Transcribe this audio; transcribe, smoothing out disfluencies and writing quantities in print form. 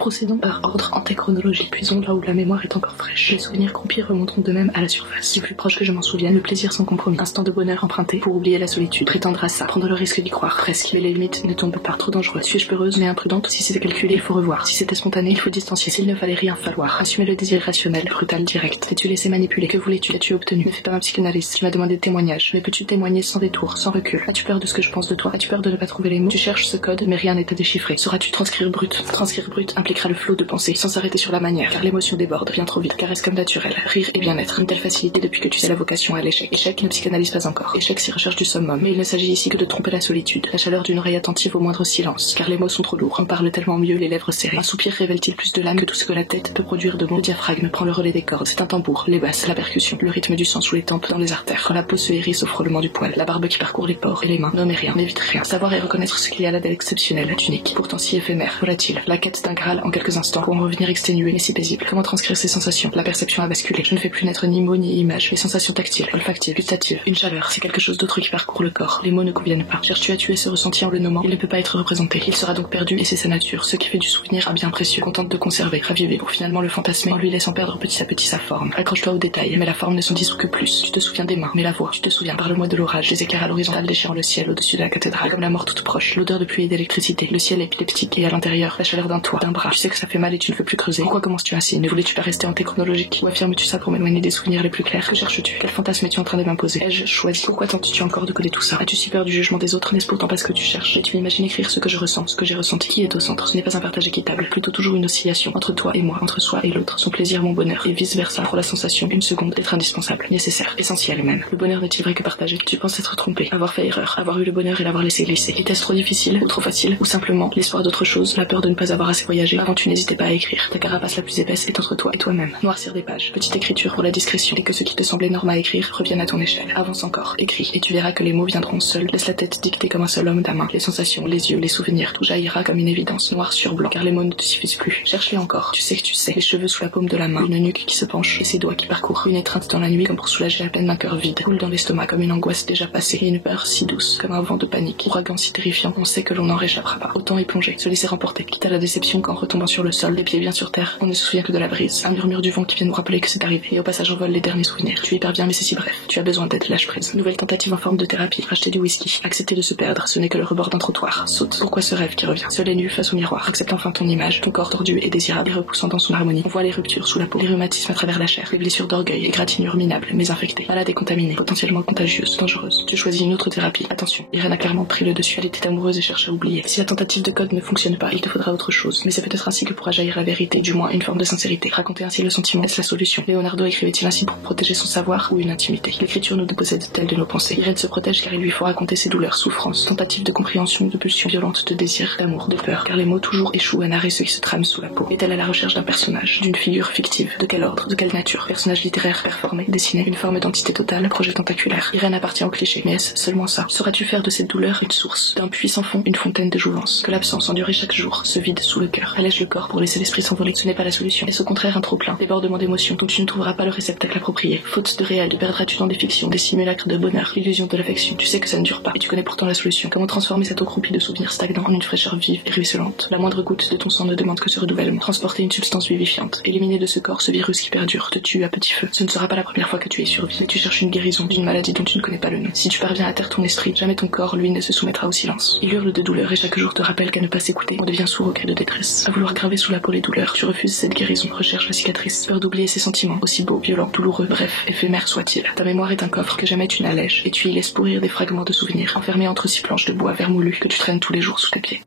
Procédons par ordre antéchronologique, puisons là où la mémoire est encore fraîche. Les souvenirs croupis remonteront de même à la surface. Du plus proche que je m'en souvienne, le plaisir sans compromis, instant de bonheur emprunté pour oublier la solitude, prétendre à ça, prendre le risque d'y croire, presque. Mais les limites ne tombent pas, trop dangereux. Suis-je peureuse mais imprudente? Si c'était calculé, il faut revoir. Si c'était spontané, il faut distancier. S'il ne fallait rien falloir, assumer le désir rationnel, brutal, direct. T'es-tu laissé manipuler? Que voulais-tu? L'as-tu obtenu? Ne fais pas ma psychanalyste. Tu m'as demandé des témoignages. Mais peux-tu témoigner sans détour, sans recul? As-tu peur de ce que je pense de toi? As-tu peur de ne pas trouver les mots? Tu cherches ce code, mais rien n'est à déchiffrer. Sauras-tu transcrire brut? Transcrire brut impliquera le flot de pensée, sans s'arrêter sur la manière, car l'émotion déborde bien trop vite. Caresse comme naturel, rire et bien-être. Une telle facilité depuis que tu sais la vocation à l'échec. Échec ne psychanalyse pas encore. Échec s'y recherche du summum. Mais il ne s'agit ici que de tromper la solitude, la chaleur d'une oreille attentive au moindre silence, car les mots sont trop lourds. On parle tellement mieux les lèvres serrées. Un soupir révèle-t-il plus de l'âme que tout ce que la tête peut produire de mots? Le diaphragme prend le relais des cordes. C'est un tambour, les basses, la percussion, le rythme du sang sous les tempes, dans les artères. Quand la peau se hérisse au frôlement du poil, la barbe qui parcourt les pores et les mains. Nommer rien, n'évite rien. Savoir et reconnaître ce qu'il y a là d'exceptionnel, d'unique, pourtant si éphémère, volatile. La quête d'un Graal en quelques instants, pour en revenir exténué mais si paisible. Comment transcrire ces sensations? La perception a basculé. Je ne fais plus naître ni mots ni images. Les sensations tactiles, olfactives, gustatives. Une chaleur, c'est quelque chose d'autre qui parcourt le corps. Les mots ne conviennent pas. Cherches-tu à tuer ce ressenti en le nommant? Il ne peut pas être représenté. Il sera donc perdu et c'est sa nature. Ce qui fait du souvenir un bien précieux. Contente de conserver, raviver pour finalement le fantasmer en lui laissant perdre petit à petit sa forme. Accroche-toi aux détails, mais la forme ne s'en dissout que plus. Tu te souviens des mains, mais la voix. Tu te souviens, parle-moi de l'orage, des éclairs à l'horizontale déchirant le ciel au-dessus de la cathédrale, comme la mort toute proche, l'odeur de pluie et d'électricité, le ciel épileptique et à l'intérieur, la chaleur d'un toit, d'un bras. Tu sais que ça fait mal et tu ne veux plus creuser. Pourquoi commences-tu ainsi? Ne voulais-tu pas rester antéchronologique? Ou affirmes-tu ça pour m'éloigner des souvenirs les plus clairs? Que cherches-tu? Quel fantasme es-tu en train de m'imposer? Ai-je choisi? Pourquoi tentes-tu encore de coder tout ça? As-tu si peur du jugement des autres? N'est-ce pourtant pas ce que tu cherches? Et tu imagines écrire ce que je ressens, ce que j'ai ressenti? Qui est au centre? Ce n'est pas un partage équitable, plutôt toujours une oscillation entre toi et moi, entre soi et l'autre. Son plaisir, mon bonheur, et vice versa pour la sensation, une seconde, d'être indispensable, nécessaire, essentiel même. Le bonheur n'est-il vrai que partagé? Tu penses être trompé, avoir fait erreur, avoir eu le bonheur et l'avoir laissé glisser. Était-ce trop difficile ou trop facile? Ou simplement l'espoir d'autre chose, la peur de ne pas avoir assez voyagé? Avant tu n'hésitais pas à écrire. Ta carapace la plus épaisse est entre toi et toi-même. Noircir des pages, petite écriture pour la discrétion, et que ce qui te semble énorme à écrire revienne à ton échelle. Avance encore, écris, et tu verras que les mots viendront seuls. Laisse la tête dicter comme un seul homme ta main. Les sensations, les yeux, les souvenirs, tout jaillira comme une évidence, noir sur blanc, car les mots ne te suffisent plus. Cherche-les encore, tu sais que tu sais. Les cheveux sous la paume de la main, une nuque qui se penche, et ses doigts qui parcourent. Une étreinte dans la nuit comme pour soulager la peine d'un cœur vide. Coule dans l'estomac comme une angoisse déjà passée, et une peur si douce comme un vent de panique. Ouragan si terrifiant, on sait que l'on n'en réchappera pas. Autant y plonger, se laisser remporter, quitte à la déception qu'en retombant sur le sol, les pieds bien sur terre, on ne se souvient que de la brise. Un murmure du vent qui vient nous rappeler que c'est arrivé, et au passage envole les derniers souvenirs. Tu y parviens mais c'est si bref. Tu as besoin d'aide, lâche prise. Nouvelle tentative en forme de thérapie. Acheter du whisky. Accepter de se perdre, ce n'est que le rebord d'un trottoir. Saute. Pourquoi ce rêve qui revient? Seul et nu face au miroir. Accepte enfin ton image, ton corps tordu et désirable, et repoussant dans son harmonie. On voit les ruptures sous la peau, les rhumatismes à travers la chair, les blessures d'orgueil, les gratignures minables, mais infectées. Malade et contaminée, potentiellement contagieuse, dangereuse. Tu choisis une autre thérapie. Attention, Irène a clairement pris le dessus. Elle était amoureuse et cherche à oublier. Si la tentative de code ne fonctionne pas, il te faudra autre chose. Mais c'est peut-être ainsi que pourra jaillir la vérité, du moins une forme de sincérité. Raconter ainsi le sentiment, est-ce la solution? Leonardo écrivait-il ainsi pour protéger son savoir ou une intimité? L'écriture nous dépossède-t-elle de nos pensées? Irène se protège car il lui faut raconter ses douleurs, souffrances, tentatives de compréhension, de pulsions violentes, de désir, d'amour, de peur, car les mots toujours échouent à narrer ce qui se trame sous la peau. Est-elle à la recherche d'un personnage, d'une figure fictive? De quel ordre? De quelle nature? Personnage littéraire, performé, dessiné, une forme d'entité totale, projet tentaculaire. Irène appartient au cliché, mais est-ce seulement ça? Sauras-tu faire de cette douleur une source, d'un puits sans fond, une fontaine de jouvence? Que l'absence endurée chaque jour se vide sous le cœur, allège le corps pour laisser l'esprit s'envoler. Ce n'est pas la solution. Est-ce au contraire un trop-plein, débordement d'émotions dont tu ne trouveras pas le réceptacle approprié? Faute de réel, te perdras-tu dans des fictions, des simulacres de bonheur, l'illusion de l'affection? Tu sais que ça ne dure pas, et tu connais pourtant la solution. Comment transformer cette eau croupie de souvenirs stagnants en une fraîcheur vive et ruisselante? La moindre goutte de ton sang ne demande que ce renouvellement. Transporter une substance vivifiante, éliminer de ce corps ce virus qui perdure, te tue à petit feu. Ce ne sera pas la première fois que tu y survis, mais tu cherches une guérison d'une maladie dont tu ne connais pas le nom. Si tu parviens à taire ton esprit, jamais ton corps, lui, ne se soumettra au silence. Il hurle de douleur et chaque jour te rappelle qu'à ne pas s'écouter, on devient sourd au cri de détresse. À vouloir graver sous la peau les douleurs, tu refuses cette guérison, recherche la cicatrice, peur d'oublier ses sentiments, aussi beaux, violents, douloureux, bref, éphémères soient-ils. Ta mémoire est un coffre que jamais tu n'allèges, et tu y laisses pourrir des fragments de souvenirs, enfermés entre 6 planches de bois vermoulu que tu traînes tous les jours sous tes pieds.